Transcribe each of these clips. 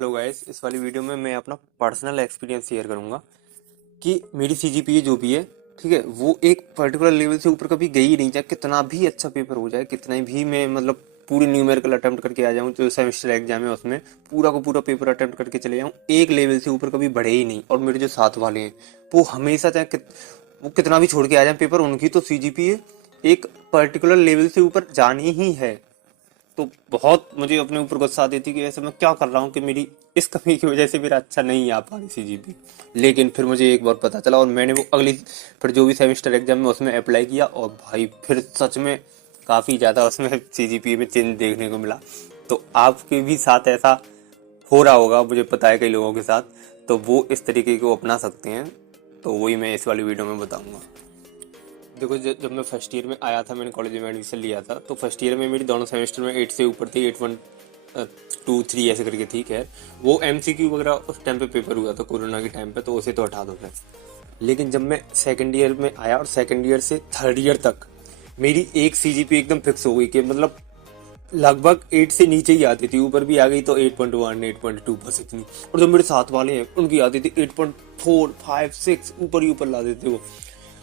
Hello guys, इस वाली video में मैं अपना पर्सनल एक्सपीरियंस शेयर करूंगा कि मेरी सीजीपीए जो भी है, ठीक है, वो एक पर्टिकुलर लेवल से ऊपर कभी गई ही नहीं। चाहे कितना भी अच्छा पेपर हो जाए, कितना भी मैं मतलब पूरी न्यूमेरिकल अटेम्प्ट करके आ जाऊं, जो सेमेस्टर एग्जाम है उसमें पूरा का पूरा पेपर अटेम्प्ट करके चले जाऊं, एक लेवल से ऊपर कभी बढ़े ही नहीं। और मेरे जो साथ वाले हैं वो हमेशा वो कितना भी छोड़ के आ जाए पेपर, उनकी तो सीजीपीए एक पर्टिकुलर लेवल से ऊपर जानी ही है। तो बहुत मुझे अपने ऊपर गुस्सा आती थी कि ऐसे मैं क्या कर रहा हूँ कि मेरी इस कमी की वजह से मेरा अच्छा नहीं आ पा रही सीजीपी। लेकिन फिर मुझे एक बार पता चला और मैंने वो अगली फिर जो भी सेमेस्टर एग्जाम में उसमें अप्लाई किया, और भाई फिर सच में काफ़ी ज़्यादा उसमें सीजीपी में चेंज देखने को मिला। तो आपके भी साथ ऐसा हो रहा होगा, मुझे पता है कई लोगों के साथ, तो वो इस तरीके को अपना सकते हैं। तो वही मैं इस वाली वीडियो में बताऊंगा। देखो, जब मैं फर्स्ट ईयर में आया था, मैंने कॉलेज में एडमिशन लिया था, तो फर्स्ट ईयर में मेरी दोनों सेमेस्टर में 8 से ऊपर थी, 8 1 2 3 ऐसे करके थी। खैर, वो एमसीक्यू वगैरह उस टाइम पे पेपर हुआ था कोरोना के टाइम पे, तो उसे तो हटा दो खैर। लेकिन जब मैं सेकंड ईयर में आया और सेकंड ईयर से थर्ड ईयर तक मेरी एक सीजीपी एकदम फिक्स हो गई कि मतलब लगभग 8 से नीचे ही आती थी, ऊपर भी आ गई तो 8.1 8.2 बस इतनी। और जो मेरे साथ वाले हैं उनकी आती थी 8.4 5 6, ऊपर ही ऊपर ला देते वो।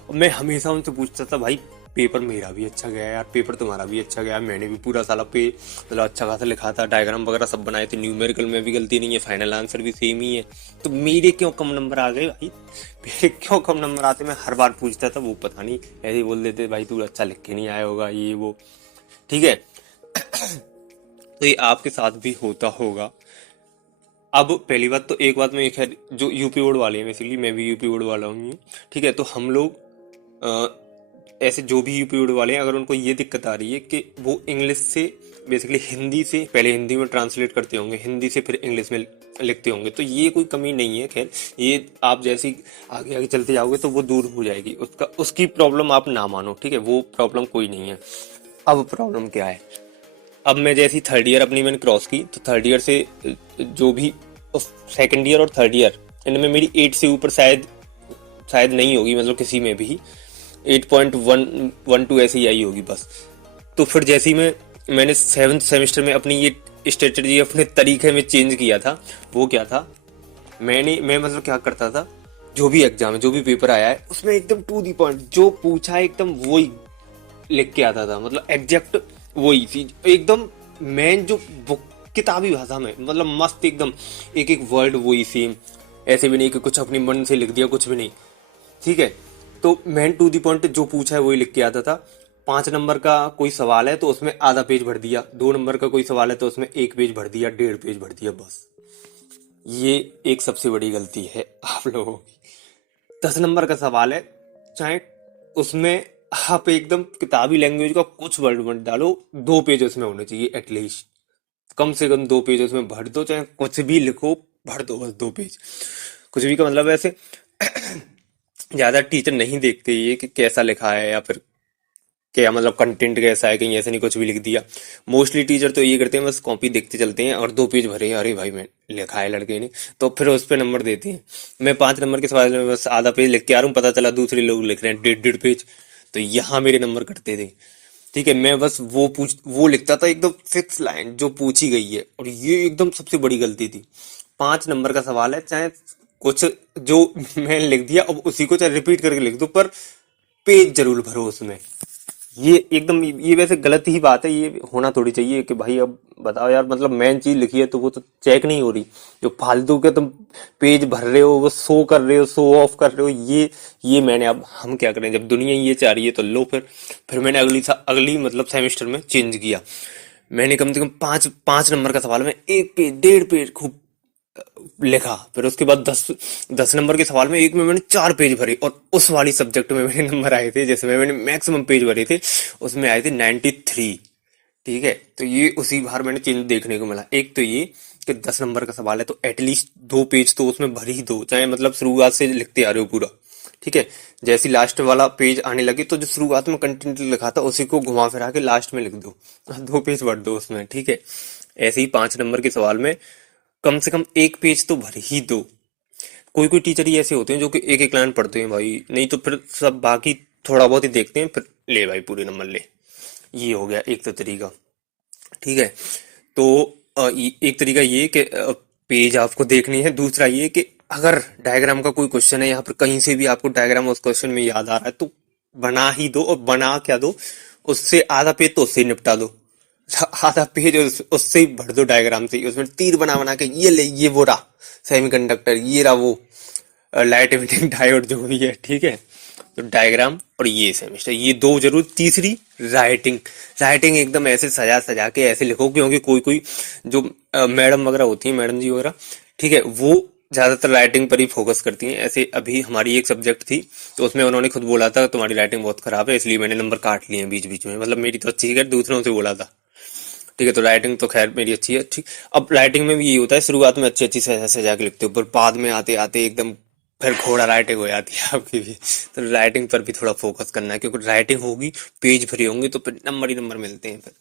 और मैं हमेशा उनसे पूछता था, भाई पेपर मेरा भी अच्छा गया यार, पेपर तुम्हारा भी अच्छा गया, मैंने भी पूरा साला पे मतलब अच्छा खासा लिखा था, डायग्राम वगैरह सब बनाए थे, न्यूमेरिकल में भी गलती नहीं है, फाइनल आंसर भी सेम ही है, तो मेरे क्यों कम नंबर आ गए भाई, मेरे क्यों कम नंबर आते? मैं हर बार पूछता था, वो पता नहीं ऐसे ही बोल देते, भाई तू अच्छा लिख के नहीं आया होगा ये वो। ठीक है, तो ये आपके साथ भी होता होगा। अब पहली बात तो एक बात में, खैर जो यूपी बोर्ड वाले हैं, बेसिकली मैं भी यूपी बोर्ड वाला हूँ, ठीक है, तो हम लोग ऐसे जो भी यूपी बोर्ड वाले हैं, अगर उनको ये दिक्कत आ रही है कि वो इंग्लिश से बेसिकली हिंदी से पहले हिंदी में ट्रांसलेट करते होंगे, हिंदी से फिर इंग्लिश में लिखते होंगे, तो ये कोई कमी नहीं है। खैर, ये आप जैसे आगे आगे चलते जाओगे तो वो दूर हो जाएगी, उसकी प्रॉब्लम आप ना मानो, ठीक है, वो प्रॉब्लम कोई नहीं है। अब प्रॉब्लम क्या है? अब मैं जैसी थर्ड ईयर अपनी मैंने क्रॉस की, तो थर्ड ईयर से जो भी सेकंड ईयर और थर्ड ईयर, इनमें मेरी 8 से ऊपर शायद शायद नहीं होगी, मतलब किसी में भी 8.1 1 2 ऐसे ही आई होगी बस। तो फिर जैसे ही मैंने सेवन्थ सेमेस्टर में अपनी ये स्ट्रेटजी अपने तरीके में चेंज किया था। वो क्या था, मैं मतलब क्या करता था, जो भी एग्जाम है, जो भी पेपर आया है, उसमें एकदम टू दी पॉइंट जो पूछा है एकदम वही लिख के आता था, मतलब एग्जैक्ट वही चीज एकदम। मैं जो बुक किताबी भाषा में मतलब मस्त एकदम, एक एक वर्ड वही सेम, ऐसे भी नहीं कि कुछ अपनी मन से लिख दिया, कुछ भी नहीं। ठीक है, तो मैन टू दी पॉइंट जो पूछा है वही लिख के आता था। 5 नंबर का कोई सवाल है तो उसमें आधा पेज भर दिया, 2 नंबर का कोई सवाल है तो उसमें 1 पेज भर दिया, 1.5 पेज भर दिया बस। ये एक सबसे बड़ी गलती है आप लोगों की। 10 नंबर का सवाल है, चाहे उसमें आप एकदम किताबी लैंग्वेज का कुछ वर्ड मत डालो, 2 पेज उसमें होने चाहिए एटलीस्ट, कम से कम 2 पेज उसमें भर दो, चाहे कुछ भी लिखो, भर दो बस 2 पेज। कुछ भी का मतलब ऐसे ज्यादा टीचर नहीं देखते ये कि कैसा लिखा है या फिर क्या मतलब कंटेंट कैसा है, कहीं ऐसे नहीं कुछ भी लिख दिया। मोस्टली टीचर तो ये करते हैं, बस कॉपी देखते चलते हैं और 2 पेज भरे हैं, अरे भाई मैं लिखा है लड़के ने, तो फिर उस पर नंबर देते हैं। मैं 5 नंबर के सवाल में बस आधा पेज लिख के आ रहा हूँ, पता चला दूसरे लोग लिख रहे हैं 1.5 1.5 पेज, तो यहाँ मेरे नंबर कटते थे। ठीक है, मैं बस वो लिखता था एकदम फिक्स लाइन जो पूछी गई है, और ये एकदम सबसे बड़ी गलती थी। 5 नंबर का सवाल है, चाहे कुछ जो मैं लिख दिया अब उसी को चाहे रिपीट करके लिख दो, पर पेज जरूर भरो उसमें। ये एकदम, ये वैसे गलत ही बात है, ये होना थोड़ी चाहिए कि भाई अब बताओ यार, मतलब मेन चीज लिखी है तो वो तो चेक नहीं हो रही, जो फालतू के तुम पेज भर रहे हो, वो शो कर रहे हो, शो ऑफ कर रहे हो, ये मैंने, अब हम क्या करें, जब दुनिया ये चाह रही है तो लो। फिर मैंने अगली मतलब सेमेस्टर में चेंज किया। मैंने कम से कम 5 5 नंबर का सवाल में 1 पेज 1.5 पेज खूब लिखा। फिर उसके बाद 10 10 नंबर के सवाल में एक में मैंने 4 पेज भरे, और उस वाली सब्जेक्ट में मेरे नंबर आए थे, जैसे मैंने मैक्सिमम पेज भरे थे, उसमें आए थे 93। ठीक है, तो ये उसी बार मैंने चेंज देखने को मिला। एक तो ये कि 10 नंबर का सवाल है तो एटलीस्ट 2 पेज तो उसमें भर ही दो, चाहे मतलब शुरुआत से लिखते आ रहे हो पूरा। ठीक है, जैसी लास्ट वाला पेज आने लगे तो जो शुरुआत में कंटेंट लिखा था उसी को घुमा फिरा के लास्ट में लिख दो, 2 पेज भर दो उसमें। ठीक है, ऐसे ही 5 नंबर के सवाल में कम से कम 1 पेज तो भर ही दो। कोई कोई टीचर ही ऐसे होते हैं जो कि एक एक लाइन पढ़ते हैं भाई, नहीं तो फिर सब बाकी थोड़ा बहुत ही देखते हैं, फिर ले भाई पूरे नंबर ले। ये हो गया एक तो तरीका। ठीक है, तो एक तरीका ये कि पेज आपको देखनी है। दूसरा ये कि अगर डायग्राम का कोई क्वेश्चन है यहाँ पर कहीं से भी आपको डायग्राम उस क्वेश्चन में याद आ रहा है तो बना ही दो, और बना क्या दो, उससे आधा पेज तो उससे ही निपटा दो, आधा पेज उससे ही भर दो डायग्राम से ही। उसमें तीर बना बना के ये ले, ये वो रहा सेमीकंडक्टर, ये रहा वो लाइट इमिटिंग डायोड जो भी है, ठीक है। तो डायग्राम और ये सेमिस्टर, ये दो जरूर। तीसरी राइटिंग, राइटिंग एकदम ऐसे सजा सजा के ऐसे लिखो, क्योंकि कोई कोई जो मैडम वगैरह होती है, मैडम जी वगैरह, ठीक है, वो ज्यादातर राइटिंग पर ही फोकस करती हैं। ऐसे अभी हमारी एक सब्जेक्ट थी तो उसमें उन्होंने खुद बोला था तुम्हारी राइटिंग बहुत खराब है, इसलिए मैंने नंबर काट लिए हैं बीच बीच में। मतलब मेरी तो अच्छी है, दूसरों से बोला था, ठीक है। तो राइटिंग तो खैर मेरी अच्छी है, ठीक। अब राइटिंग में भी यही होता है, शुरुआत में अच्छी अच्छी सजा सजा के लिखते हो, पर बाद में आते आते एकदम फिर घोड़ा राइटिंग हो जाती है आपकी भी। तो राइटिंग पर भी थोड़ा फोकस करना है, क्योंकि राइटिंग होगी, पेज भरे होंगे तो फिर नंबर ही नंबर मिलते हैं फिर।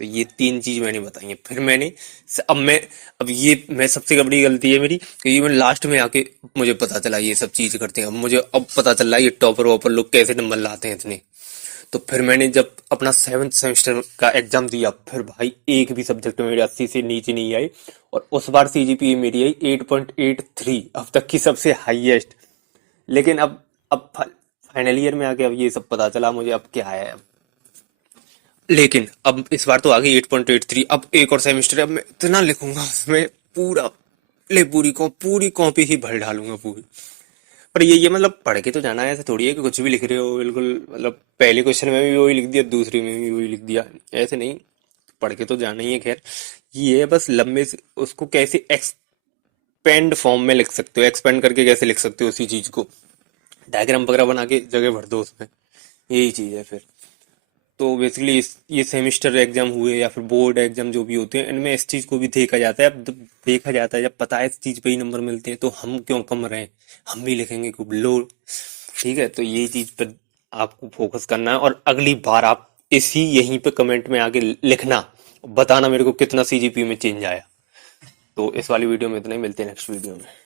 तो ये तीन चीज मैंने बताई है। फिर मैंने अब ये मैं सबसे बड़ी गलती है मेरी कि ये मैं लास्ट में आके मुझे पता चला ये सब चीज करते हैं। अब मुझे अब पता चल रहा है ये टॉपर वॉपर लोग कैसे नंबर लाते हैं इतने। तो फिर मैंने जब अपना 7th सेमेस्टर का एग्जाम दिया, फिर भाई एक भी सब्जेक्ट में मेरी 80 से नीचे नहीं आई, और उस बार सीजीपीए मेरी आई 8.83, अब तक की सबसे हाईएस्ट। लेकिन अब फाइनल ईयर में आके अब ये सब पता चला मुझे अब क्या है अब। लेकिन अब इस बार तो आ गई 8.83, अब एक और सेमेस्टर है, अब मैं इतना लिखूंगा उसमें पूरा, ले पूरी कॉपी ही भर डालूंगा पूरी। पर ये मतलब पढ़ के तो जाना है, ऐसा थोड़ी है कि कुछ भी लिख रहे हो बिल्कुल, मतलब पहले क्वेश्चन में भी वही लिख दिया, दूसरे में भी वही लिख दिया, ऐसे नहीं। पढ़ के तो जाना ही है। खैर ये है बस लंबे से उसको कैसे एक्सपेंड फॉर्म में लिख सकते हो, एक्सपेंड करके कैसे लिख सकते हो उसी चीज को, डायग्राम वगैरह बना के जगह भर दो उसमें, यही चीज है फिर। तो बेसिकली ये सेमेस्टर एग्जाम हुए या फिर बोर्ड एग्जाम जो भी होते हैं, इनमें इस चीज को भी देखा जाता है। अब जब देखा जाता है, जब पता है इस चीज पे ही नंबर मिलते हैं, तो हम क्यों कम रहे, हम भी लिखेंगे खूब लो, ठीक है। तो यही चीज पर आपको फोकस करना है, और अगली बार आप इसी यहीं पे कमेंट में आके लिखना, बताना मेरे को कितना सीजीपी में चेंज आया। तो इस वाली वीडियो में इतना ही, मिलते हैं नेक्स्ट वीडियो में।